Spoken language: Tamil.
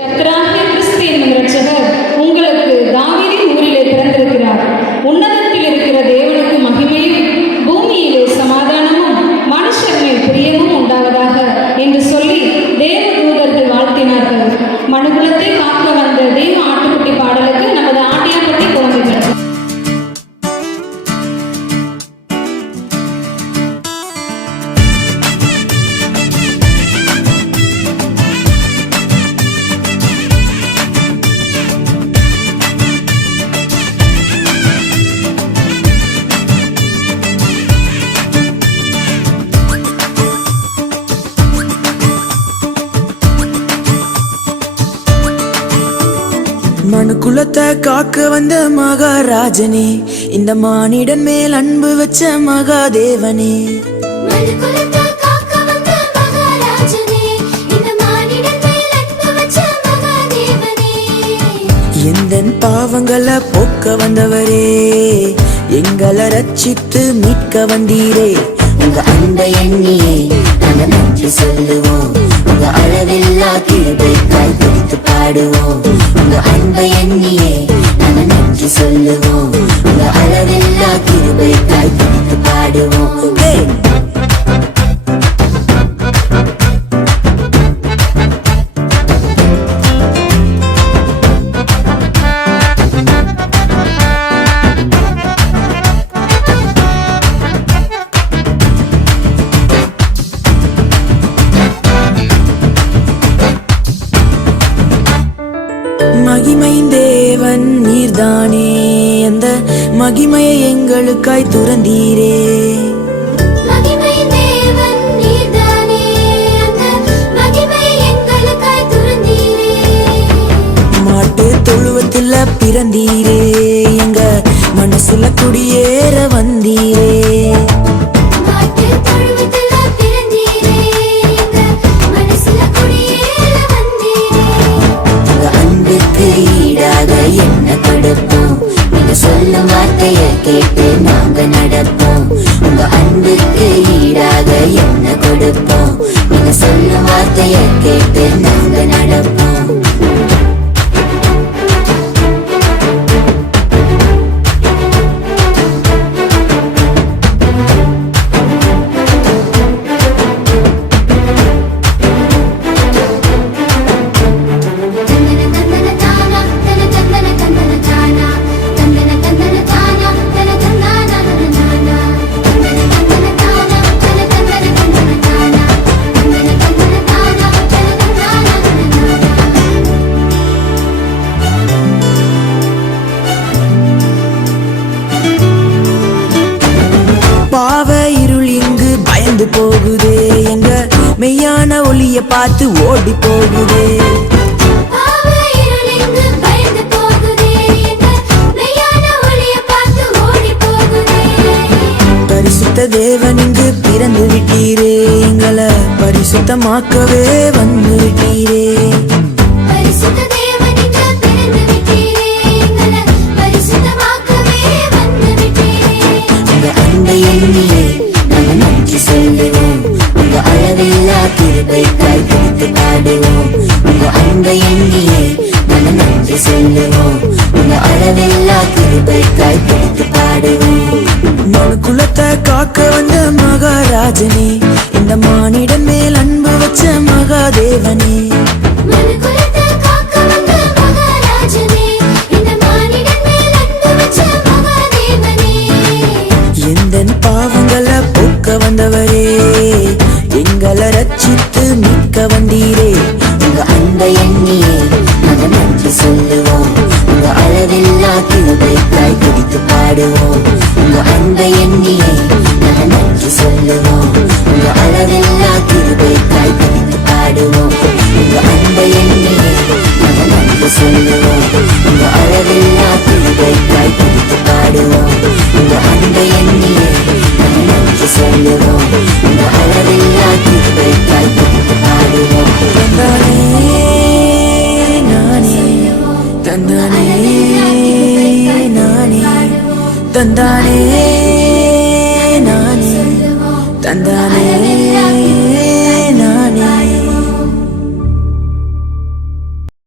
கர்த்தராகிய கிறிஸ்து என்னும் இரட்சகர் உங்களுக்கு தாவீதின் ஊரிலே பிறந்திருக்கிறார். உன்னதத்தில் இருக்கிற தேவனுக்கு மகிமையும் பூமியிலே சமாதானமும் மனுஷர் மேல் பிரியமும் உண்டாவதாக என்று சொல்லி தேவ தூதர்கள் வாழ்த்தினார்கள். மனுகுலத்தை காக்க வந்த தெய்வ ஆட்டுக்குட்டி பாடலுக்கு நமது ஆண்டியாப்பட்டி குழந்தைகள். மனுக்குலத்தை காக்க வந்த மகாராஜனே, இந்த மானிடன் மேல் அன்பு வச்ச மகாதேவனே. எந்தன் பாவங்களை போக்க வந்தவரே, எங்களை ரட்சித்து மீட்க வந்தீரே. உங்க அன்பை எண்ணியே நாங்க நன்றி சொல்லுவோம். உங்க அளவில்லா கிருபைக்காய் பிடித்து பாடுவோம். உங்க அன்பை எண்ணியே நாங்க நன்றி சொல்லுவோம். உங்க அளவில்லா கிருபைக்காய் பிடித்து பாடுவோம். மகிமை தேவன் நீர்தானே, அந்த மகிமையை எங்களுக்காய் துறந்தீரே. மாட்டு தொழுவத்துல பிறந்தீரே, எங்க மனசுல குடியேற வந்தீரே. என்ன கொடுப்போம், நீங்க சொல்லும் வார்த்தையை கேட்டு நாங்க நடப்போம். உங்க அன்புக்கு ஈடாக என்ன கொடுப்போம், நீங்க சொல்லும் வார்த்தையை கேட்டு நாங்க நடப்போம். பாவ இருள் இங்கு பயந்து போகுதே, எங்க மெய்யான ஒளிய பார்த்து ஓடி போகுதே. பரிசுத்த தேவன் இங்கு பிறந்து விட்டீரே, எங்களை பரிசுத்தமாக்கவே வந்து விட்டீரே. எண்ணியே நாங்க நன்றி சொல்லுவோம். உங்க அளவில்லா கிருபைக்காய் பிடித்து பாடுவோம். உங்க அன்பை எண்ணியே நாங்க நன்றி சொல்லுவோம். உங்க அளவில்லா கிருபைக்காய் பிடித்து பாடுவோம். மனுக்குலத்தை காக்க வந்த மகாராஜனே, இந்த மானிடன் மேல் அன்பு வச்ச மகாதேவனே. எந்தன் பாவங்களை போக்க வந்தவரே, எங்களை ரட்சித்து மீட்க வந்தீரே. உங்க அன்பை எண்ணியே நாங்க நன்றி சொல்லுவோம். உங்க அளவில்லா கிருபைக்காய் பிடித்து பாடுவோம். உங்க அன்பை எண்ணியே நாங்க நன்றி சொல்லுவோம். உங்க அளவில்லா கிருபை